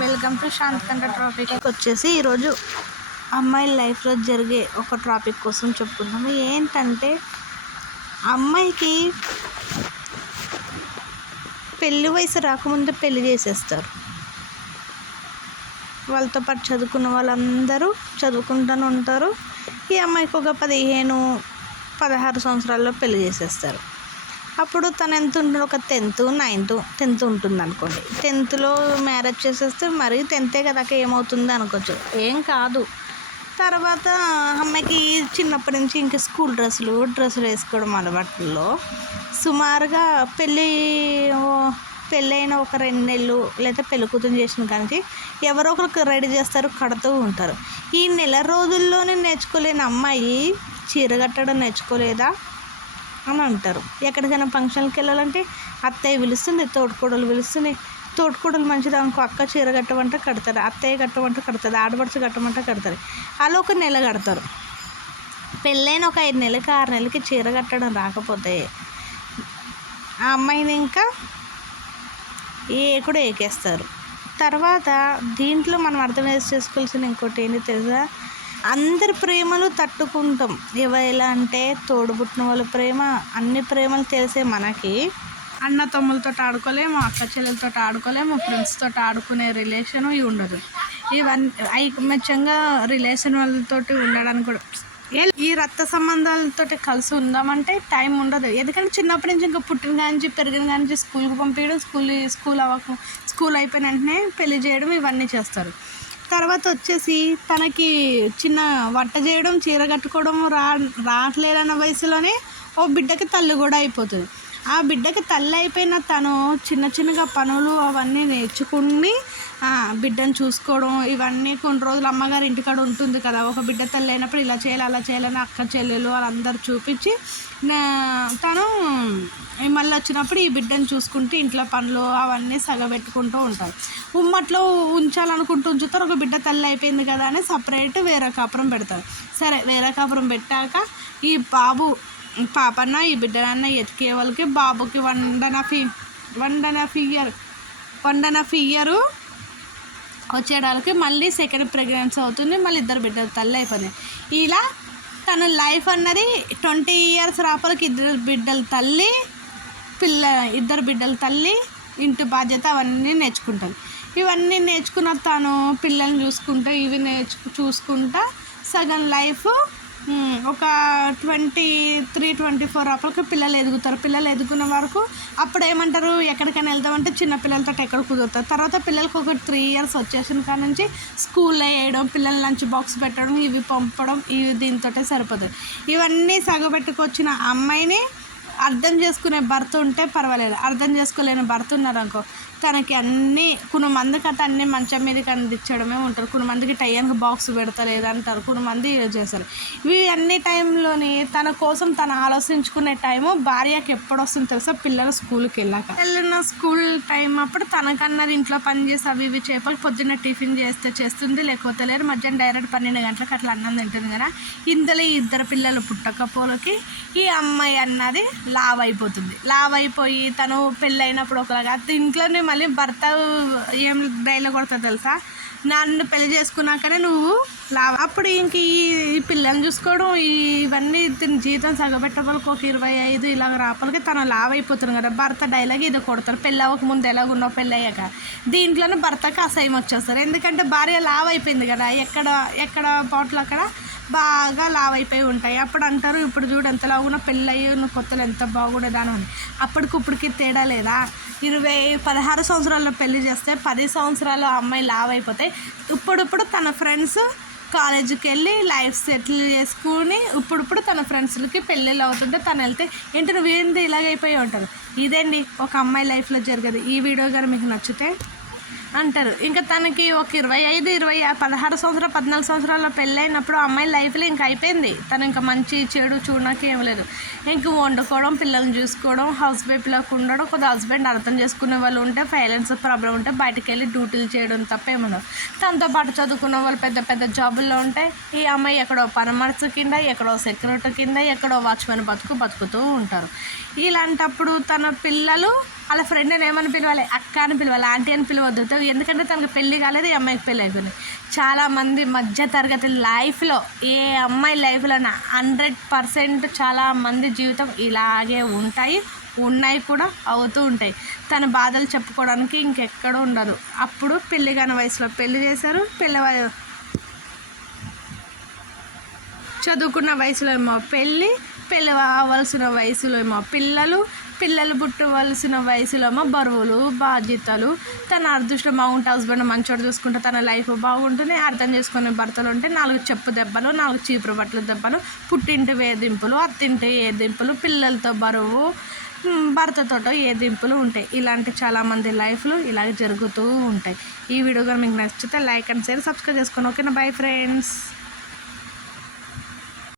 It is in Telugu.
వెల్కమ్ టు శాంతికంఠ టాపిక్ వచ్చేసి ఈరోజు అమ్మాయిల లైఫ్లో జరిగే ఒక టాపిక్ కోసం చెప్పుకుందాము. ఏంటంటే అమ్మాయికి పెళ్లి వయసు రాకముందే పెళ్లి చేసేస్తారు. వాళ్ళతో పాటు చదువుకున్న వాళ్ళందరూ చదువుకుంటూనే ఉంటారు. ఈ అమ్మాయికి ఒక 15-16 సంవత్సరాల్లో పెళ్లి చేసేస్తారు. అప్పుడు తను ఎంత ఉంటుంది, ఒక 10th ఉంటుంది అనుకోండి. 10thలో మ్యారేజ్ చేసేస్తే మరి 10th కదా ఏమవుతుంది అనుకోవచ్చు, ఏం కాదు. తర్వాత అమ్మాయికి చిన్నప్పటి నుంచి ఇంకా స్కూల్ డ్రెస్సులు వేసుకోవడం అలవాట్లో సుమారుగా పెళ్ళైన ఒక 2 నెలలు లేదా పెళ్లి కూతురు చేసిన కానీ ఎవరో ఒకరికి రెడీ చేస్తారు, కడుతూ ఉంటారు. ఈ నెల రోజుల్లోనే నేర్చుకోలేని అమ్మాయి చీర కట్టడం నేర్చుకోలేదా అని అంటారు. ఎక్కడికైనా ఫంక్షన్కి వెళ్ళాలంటే అత్తయ్య పిలుస్తుంది, తోటికోడలు పిలుస్తుంది. తోటికోడలు మంచిది అనుకో, అక్క చీర కట్టమంటే కడతారు, అత్తయ్య కట్టమంటే కడుతుంది, ఆడపడుచు కట్టమంటే కడతారు. అలా ఒక నెల కడతారు. పెళ్ళైన ఒక 5 నెలలకి 6 నెలలకి చీర కట్టడం రాకపోతే ఆ అమ్మాయిని ఇంకా కూడా ఏకేస్తారు. తర్వాత దీంట్లో మనం అర్థం చేసుకోవాల్సిన ఇంకోటి ఏంటి తెలుసా, అందరి ప్రేమలు తట్టుకుంటాం. ఎలా అంటే తోడుబుట్టిన వాళ్ళ ప్రేమ, అన్ని ప్రేమలు తెలిసే మనకి అన్న తమ్ములతో ఆడుకోలేము, అక్క చెల్లెలతో ఆడుకోలేము, ఫ్రెండ్స్తో ఆడుకునే రిలేషన్ ఇవి ఉండదు. ఇవన్నీ ఐకమత్యంగా రిలేషన్ వాళ్ళతో ఉండడానికి కూడా ఈ రక్త సంబంధాలతో కలిసి ఉందామంటే టైం ఉండదు. ఎందుకంటే చిన్నప్పటి నుంచి ఇంకా పుట్టిన కానీ పెరిగిన కానీ స్కూల్కి పంపించడం, స్కూల్ అయిపోయిన వెంటనే పెళ్లి చేయడం ఇవన్నీ చేస్తారు. తర్వాత వచ్చేసి తనకి చిన్న వంట చేయడం, చీర కట్టుకోవడం రావట్లేదన్న వయసులోనే ఓ బిడ్డకి తల్లి కూడా అయిపోతుంది. ఆ బిడ్డకి తల్లి అయిపోయిన తను చిన్నగా పనులు అవన్నీ నేర్చుకుని బిడ్డను చూసుకోవడం ఇవన్నీ కొన్ని రోజులు అమ్మగారి ఇంటికాడ ఉంటుంది కదా. ఒక బిడ్డ తల్లి అయినప్పుడు ఇలా చేయాలి అలా చేయాలని అక్క చెల్లెలు వాళ్ళందరూ చూపించి తను మళ్ళీ వచ్చినప్పుడు ఈ బిడ్డను చూసుకుంటూ ఇంట్లో పనులు అవన్నీ సగబెట్టుకుంటూ ఉంటారు. ఉమ్మట్లో ఉంచాలనుకుంటూ ఉంచుతారు. ఒక బిడ్డ తల్లి అయిపోయింది కదా అని సపరేట్ వేరే కాపురం పెడతారు. సరే, వేరే కాపురం పెట్టాక ఈ పాపన్న ఈ బిడ్డనన్న ఎతికే వాళ్ళకి బాబుకి 1.5 ఇయర్ వచ్చేటానికి మళ్ళీ సెకండ్ ప్రెగ్నెన్సీ అవుతుంది. మళ్ళీ 2 బిడ్డలు తల్లి అయిపోయింది. ఇలా తన లైఫ్ అన్నది 20 years రాపలకి 2 బిడ్డల తల్లి ఇంటి బాధ్యత అవన్నీ నేర్చుకుంటాను. ఇవన్నీ నేర్చుకున్న తను పిల్లల్ని చూసుకుంటా చూసుకుంటా సగం లైఫ్ ఒక 23-24 అప్పటికి పిల్లలు ఎదుగుతారు. పిల్లలు ఎదుగున్న వరకు అప్పుడు ఏమంటారు, ఎక్కడికైనా వెళ్దామంటే చిన్న పిల్లలతో ఎక్కడ కుదురుతారు. తర్వాత పిల్లలకు ఒక 3 years వచ్చేసిన కాడ నుంచి స్కూల్లో వేయడం, పిల్లల లంచ్ బాక్స్ పెట్టడం, ఇవి పంపడం, ఇవి దీంతో సరిపోతుంది. ఇవన్నీ సగబెట్టుకొచ్చిన అమ్మాయిని అర్థం చేసుకునే భర్త ఉంటే పర్వాలేదు. అర్థం చేసుకోలేని భర్త ఉన్నారనుకో, తనకి అన్నీ కొంతమందికి అన్నీ మంచం మీదకి అందించడమే ఉంటారు. కొంతమందికి టైంకి బాక్స్ పెడతలేదు అంటారు, కొంతమంది చేస్తారు. ఇవి అన్ని టైంలోని తన కోసం తను ఆలోచించుకునే టైము భార్యకి ఎప్పుడు వస్తుంది తెలుసా, పిల్లలు స్కూల్కి వెళ్ళిన స్కూల్ టైం అప్పుడు తనకన్నది ఇంట్లో పని చేసి అవి ఇవి చేపలు పొద్దున్న టిఫిన్ చేస్తుంది, లేకపోతే లేదు మధ్యాహ్నం డైరెక్ట్ 12 గంటలకు అట్లా అన్నం తింటుంది కదా. ఇందులో 2 పిల్లలు పుట్టకపోలకి ఈ అమ్మాయి అన్నది లావ్ అయిపోయి తను పెళ్ళైనప్పుడు ఒకలాగా ఇంట్లోనే మళ్ళీ భర్త ఏం డైలాగ్ కొడతాడు తెలుసా, నన్ను పెళ్లి చేసుకున్నాకనే నువ్వు లావ్. అప్పుడు ఇంక ఈ పిల్లల్ని చూసుకోవడం ఇవన్నీ జీతం సగబెట్టపలకి ఒక 25 ఇలాగ రాపలకి తను లావ్ అయిపోతుంది కదా. భర్త డైలాగ్ ఇది కొడతారు, పెళ్ళి అవ్వక ముందు ఎలాగున్నావు, పెళ్ళి అయ్యాక. దీంట్లోనే భర్తకి అసహ్యం వచ్చేస్తారు. ఎందుకంటే భార్య లావ్ అయిపోయింది కదా, ఎక్కడ బాటిల్ అక్కడ బాగా లావ్ అయిపోయి ఉంటాయి. అప్పుడు అంటారు, ఇప్పుడు చూడు ఎంత లావున్నా, పెళ్ళి అయ్యి కొత్తలు ఎంత బాగుండేదాను అని. అప్పటికిప్పటికి తేడా లేదా? 16 సంవత్సరాల్లో పెళ్లి చేస్తే 10 సంవత్సరాలు అమ్మాయి లావ్ అయిపోతే ఇప్పుడు తన ఫ్రెండ్స్ కాలేజీకి వెళ్ళి లైఫ్ సెటిల్ చేసుకుని ఇప్పుడు తన ఫ్రెండ్స్లకి పెళ్ళిళ్ళు అవుతుంటే తను వెళ్తే ఏంటి నువ్వు ఏంటి ఇలాగైపోయి ఉంటారు. ఇదేండి ఒక అమ్మాయి లైఫ్లో జరిగేది. ఈ వీడియో కానీ మీకు నచ్చితే అంటారు. ఇంకా తనకి ఒక 16 సంవత్సరాలు 14 సంవత్సరాల పెళ్ళైనప్పుడు అమ్మాయి లైఫ్లో ఇంకా అయిపోయింది. తను ఇంకా మంచి చెడు చూడడానికి ఏం లేదు. ఇంక వండుకోవడం, పిల్లల్ని చూసుకోవడం, హౌస్ వైఫ్లోకి ఉండడం. కొద్దిగా హస్బెండ్ అర్థం చేసుకునే వాళ్ళు ఉంటే, ఫైనాన్స్ ప్రాబ్లం ఉంటే బయటకు వెళ్ళి డ్యూటీలు చేయడం తప్ప ఏమన్నారు. తనతో పాటు చదువుకున్న వాళ్ళు పెద్ద జాబుల్లో ఉంటే ఈ అమ్మాయి ఎక్కడో పనమర్చు కింద, ఎక్కడో సెక్యూరిటీ కింద, ఎక్కడో వాచ్మెన్ బతుకుతూ ఉంటారు. ఇలాంటప్పుడు తన పిల్లలు వాళ్ళ ఫ్రెండ్ని ఏమని పిలవాలి, అక్క అని పిలవాలి, ఆంటీ అని పిలవద్దు. ఎందుకంటే తనకు పెళ్ళి కాలేదు, ఈ అమ్మాయికి పెళ్ళి అయిపోయింది. చాలామంది మధ్య తరగతి లైఫ్లో, ఏ అమ్మాయి లైఫ్లో 100% చాలామంది జీవితం ఇలాగే ఉన్నాయి కూడా, అవుతూ ఉంటాయి. తన బాధలు చెప్పుకోవడానికి ఇంకెక్కడ ఉండదు. అప్పుడు పెళ్ళి కాని వయసులో పెళ్ళి చేశారు, చదువుకున్న వయసులో ఏమో పెళ్ళి అవ్వాల్సిన వయసులో ఏమో పిల్లలు పుట్టవలసిన వయసులో ఏమో బరువులు, బాధ్యతలు. తన అదృష్టం బాగుంటే హస్బెండ్ మంచోడు చూసుకుంటే తన లైఫ్ బాగుంటుంది. అర్థం చేసుకునే భర్తలు ఉంటే 4 చెప్పు దెబ్బలు, 4 చీపురు బట్టలు దెబ్బలు, పుట్టింటి వేధింపులు, అత్తింటి ఏదింపులు, పిల్లలతో బరువు, భర్తతోటో ఏదింపులు ఉంటాయి. ఇలాంటి చాలామంది లైఫ్లు ఇలాగే జరుగుతూ ఉంటాయి. ఈ వీడియో కానీ మీకు నచ్చితే లైక్ అండ్ షేర్, సబ్స్క్రైబ్ చేసుకోండి. ఓకేనా, బై ఫ్రెండ్స్.